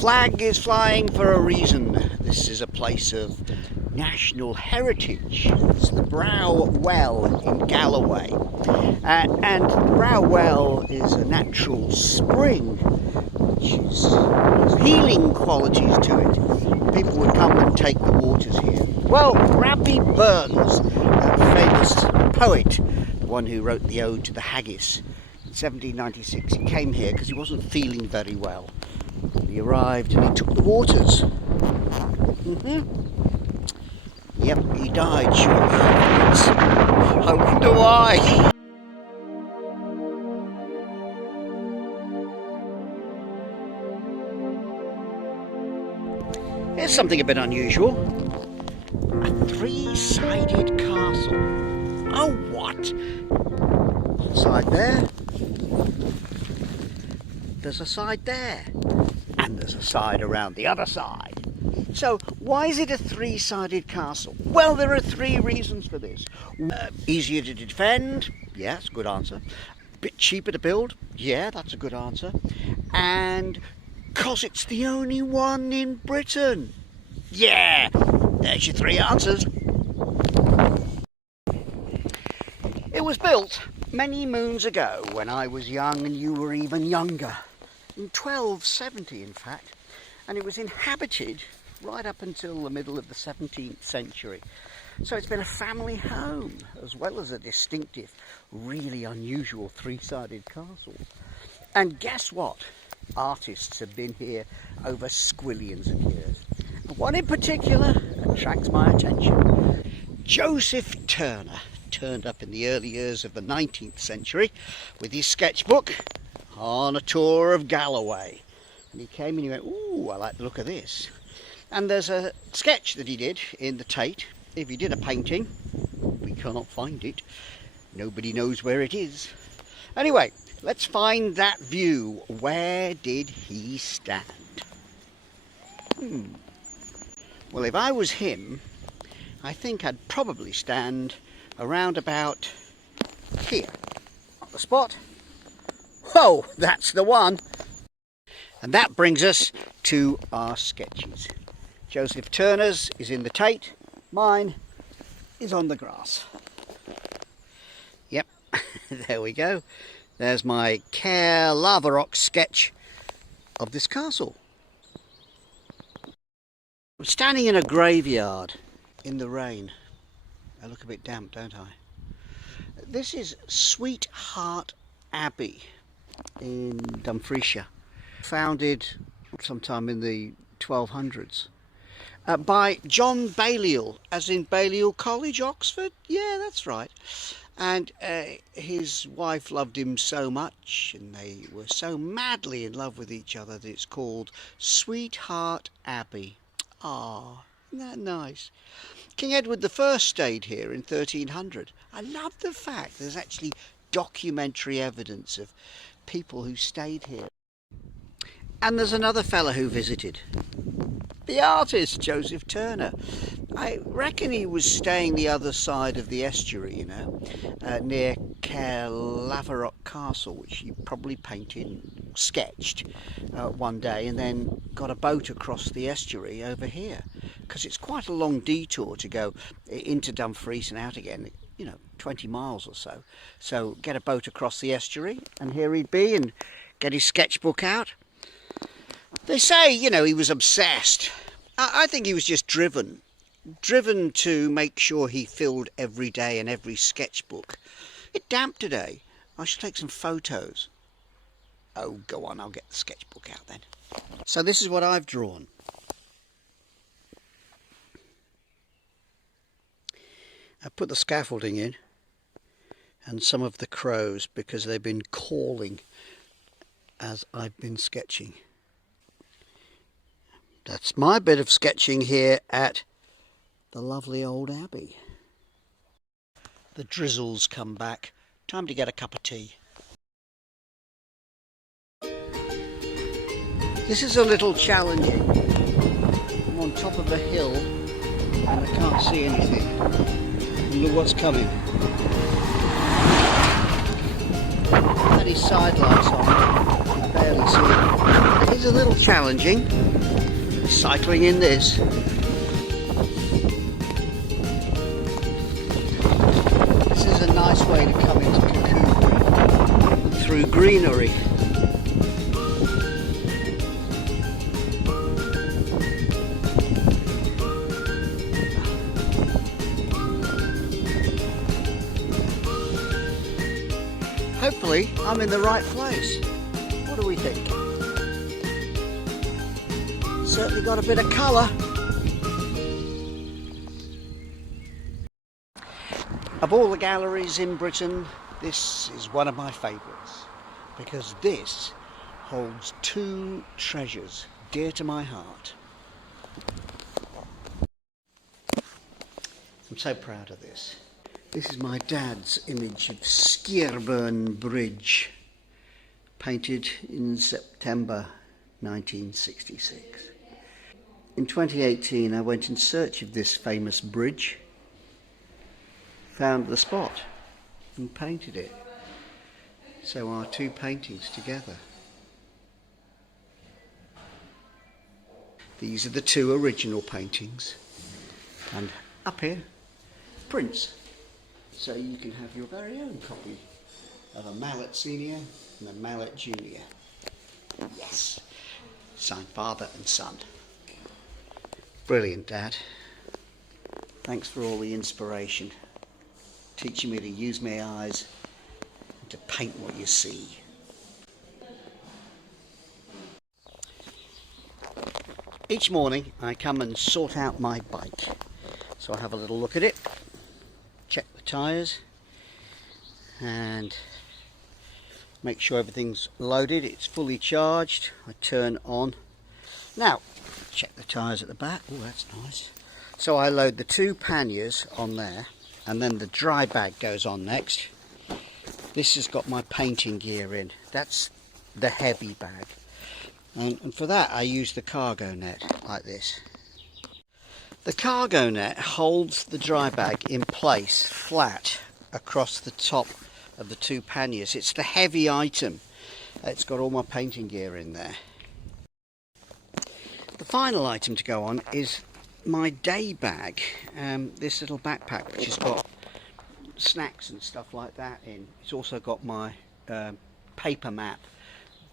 flag is flying for a reason. This is a place of national heritage. It's the Brow Well in Galloway. And the Brow Well is a natural spring which has healing qualities to it. People would come and take the waters here. Well, Rabbie Burns, that famous poet, the one who wrote the Ode to the Haggis, in 1796, he came here because he wasn't feeling very well. He arrived and he took the waters. Yep, he died shortly afterwards. I wonder why. Here's something a bit unusual. A three-sided castle. Oh, what? Side there. There's a side there. And there's a side around the other side. So, why is it a three-sided castle? Well, there are three reasons for this. Easier to defend. Yes, good answer. Bit cheaper to build. Yeah, that's a good answer. And 'cause it's the only one in Britain. Yeah, there's your three answers. It was built many moons ago when I was young and you were even younger. In 1270, in fact. And it was inhabited right up until the middle of the 17th century. So it's been a family home, as well as a distinctive, really unusual three-sided castle. And guess what? Artists have been here over squillions of years. And one in particular attracts my attention. Joseph Turner turned up in the early years of the 19th century with his sketchbook on a tour of Galloway. And he came and he went, ooh, I like the look of this. And there's a sketch that he did in the Tate. If he did a painting, we can't find it. Nobody knows where it is. Anyway, let's find that view. Where did he stand? Well, if I was him, I think I'd probably stand around about here. On the spot. Whoa, that's the one. And that brings us to our sketches. Joseph Turner's is in the Tate, mine is on the grass. Yep, there we go. There's my Caerlaverock sketch of this castle. I'm standing in a graveyard in the rain. I look a bit damp, don't I? This is Sweetheart Abbey in Dumfriesshire, founded sometime in the 1200s. By John Balliol, as in Balliol College, Oxford. Yeah, that's right. And his wife loved him so much, and they were so madly in love with each other, that it's called Sweetheart Abbey. Ah, isn't that nice? King Edward I stayed here in 1300. I love the fact there's actually documentary evidence of people who stayed here. And there's another fella who visited. The artist, Joseph Turner. I reckon he was staying the other side of the estuary, you know, near Caerlaverock Castle, which he probably painted, sketched one day, and then got a boat across the estuary over here, because it's quite a long detour to go into Dumfries and out again, you know, 20 miles or so. So get a boat across the estuary, and here he'd be, and get his sketchbook out. They say, you know, he was obsessed. I think he was just driven to make sure he filled every day and every sketchbook. It's damp today. I should take some photos. Oh, go on, I'll get the sketchbook out then. So this is what I've drawn. I put the scaffolding in and some of the crows because they've been calling as I've been sketching. That's my bit of sketching here at the lovely old Abbey. The drizzles come back. Time to get a cup of tea. This is a little challenging. I'm on top of a hill and I can't see anything. And look what's coming. Had his side lights on, you can barely see it. It's a little challenging, cycling in this. This is a nice way to come into Kirkcudbright through greenery. Hopefully I'm in the right place. What do we think? Certainly got a bit of colour. Of all the galleries in Britain, this is one of my favourites, because this holds two treasures dear to my heart. I'm so proud of this. This is my dad's image of Skyreburn Bridge, painted in September 1966. In 2018 I went in search of this famous bridge, found the spot and painted it. So our two paintings together. These are the two original paintings, and up here, prints. So you can have your very own copy of a Mallet Senior and a Mallet Junior. Yes, signed father and son. Brilliant, Dad. Thanks for all the inspiration, teaching me to use my eyes and to paint what you see. Each morning I come and sort out my bike. So I have a little look at it, check the tyres and make sure everything's loaded, it's fully charged. I turn on. Now, check the tyres at the back. Oh, that's nice. So I load the two panniers on there, and then the dry bag goes on next. This has got my painting gear in. That's the heavy bag. And for that I use the cargo net like this. The cargo net holds the dry bag in place flat across the top of the two panniers. It's the heavy item. It's got all my painting gear in there. The final item to go on is my day bag, this little backpack which has got snacks and stuff like that in. It's also got my paper map,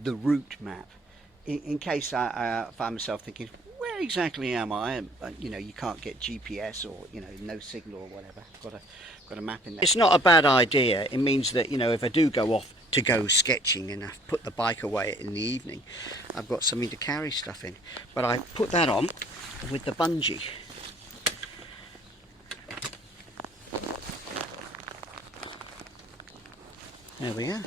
the route map, in case I find myself thinking, where exactly am I? And you know, you can't get GPS or, you know, no signal or whatever. Got a map in there. It's not a bad idea. It means that, you know, if I do go off to go sketching and I put the bike away in the evening, I've got something to carry stuff in. But I put that on with the bungee. There we go.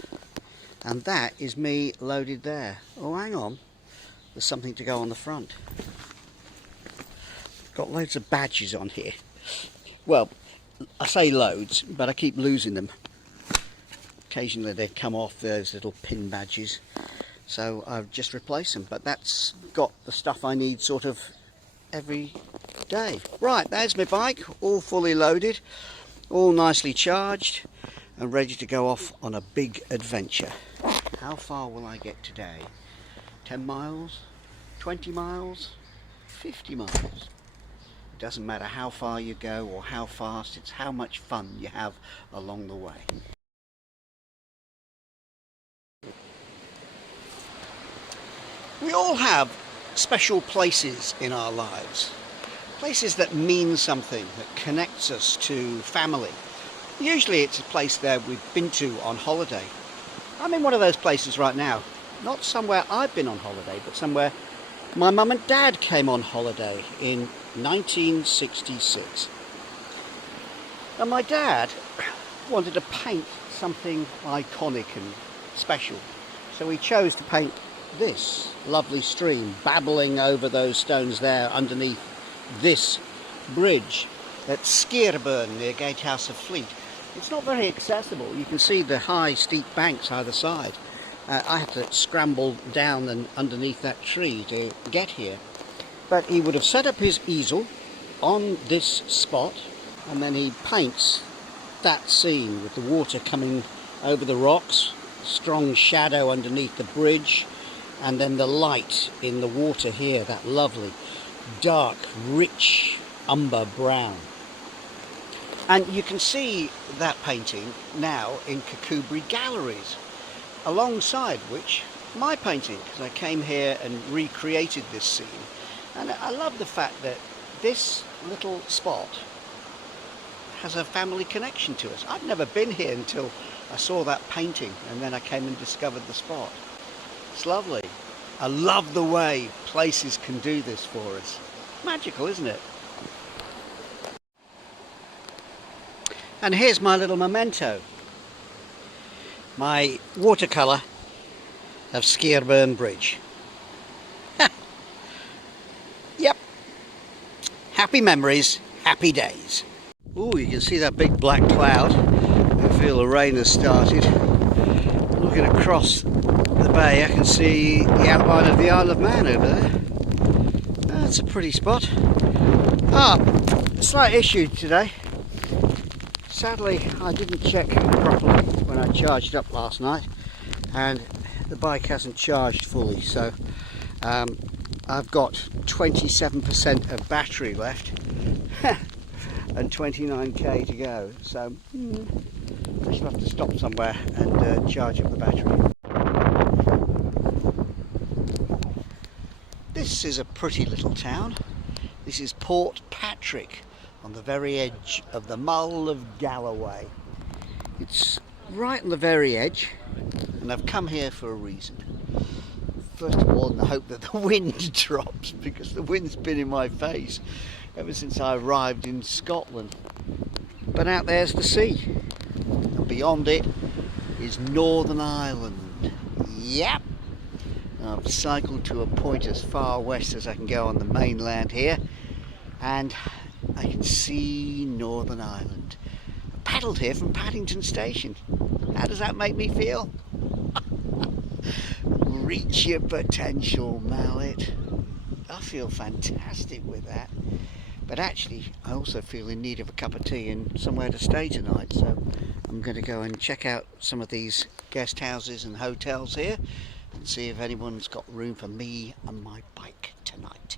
And that is me loaded there. Oh, hang on. There's something to go on the front. Got loads of badges on here. Well, I say loads, but I keep losing them. Occasionally they come off, those little pin badges. So I've just replaced them, but that's got the stuff I need sort of every day. Right, there's my bike, all fully loaded, all nicely charged and ready to go off on a big adventure. How far will I get today? 10 miles? 20 miles? 50 miles? It doesn't matter how far you go or how fast, it's how much fun you have along the way. We all have special places in our lives. Places that mean something, that connects us to family. Usually it's a place that we've been to on holiday. I'm in one of those places right now. Not somewhere I've been on holiday, but somewhere my mum and dad came on holiday in 1966. And my dad wanted to paint something iconic and special. So he chose to paint this lovely stream babbling over those stones there underneath this bridge at Skyreburn near Gatehouse of Fleet. It's not very accessible. You can see the high steep banks either side. I had to scramble down and underneath that tree to get here. But he would have set up his easel on this spot, and then he paints that scene with the water coming over the rocks, strong shadow underneath the bridge, And then the light in the water here, that lovely dark, rich umber brown. And you can see that painting now in Kirkcudbright galleries, alongside which my painting, because I came here and recreated this scene. And I love the fact that this little spot has a family connection to us. I'd never been here until I saw that painting, and then I came and discovered the spot. It's lovely. I love the way places can do this for us. Magical, isn't it? And here's my little memento. My watercolour of Skyreburn Bridge. Yep. Happy memories, happy days. Oh, you can see that big black cloud. I feel the rain has started. Looking across the bay, I can see the outline of the Isle of Man over there. That's a pretty spot. A slight issue today. Sadly, I didn't check properly when I charged up last night, and the bike hasn't charged fully, so I've got 27% of battery left and 29k to go, so I shall have to stop somewhere and charge up the battery. This is a pretty little town. This is Portpatrick, on the very edge of the Mull of Galloway. It's right on the very edge, and I've come here for a reason. First of all, in the hope that the wind drops, because the wind's been in my face ever since I arrived in Scotland. But out there's the sea, and beyond it is Northern Ireland. Yep! I've cycled to a point as far west as I can go on the mainland here, and I can see Northern Ireland. I paddled here from Paddington Station. How does that make me feel? Reach your potential, mallet. I feel fantastic with that. But actually, I also feel in need of a cup of tea and somewhere to stay tonight. So I'm going to go and check out some of these guest houses and hotels here and see if anyone's got room for me and my bike tonight.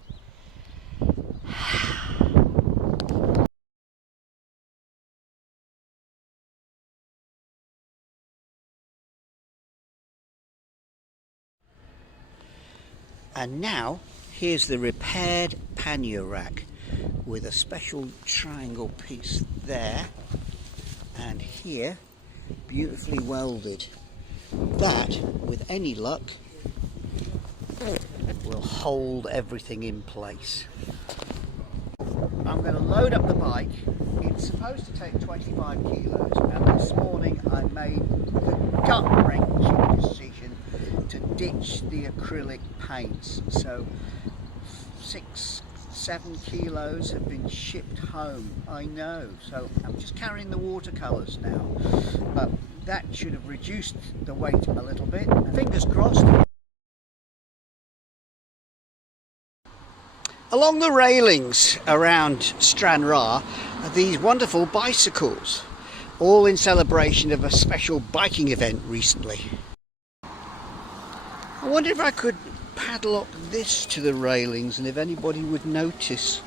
And now, here's the repaired pannier rack with a special triangle piece there and here, beautifully welded. That, with any luck, will hold everything in place. I'm going to load up the bike. It's supposed to take 25 kilos, and this morning I made the gut-wrenching decision to ditch the acrylic paints. So 6-7 kilos have been shipped home, I know. So I'm just carrying the watercolours now, but that should have reduced the weight a little bit. Fingers crossed. Along the railings around Stranraer are these wonderful bicycles, all in celebration of a special biking event recently. I wonder if I could padlock this to the railings and if anybody would notice.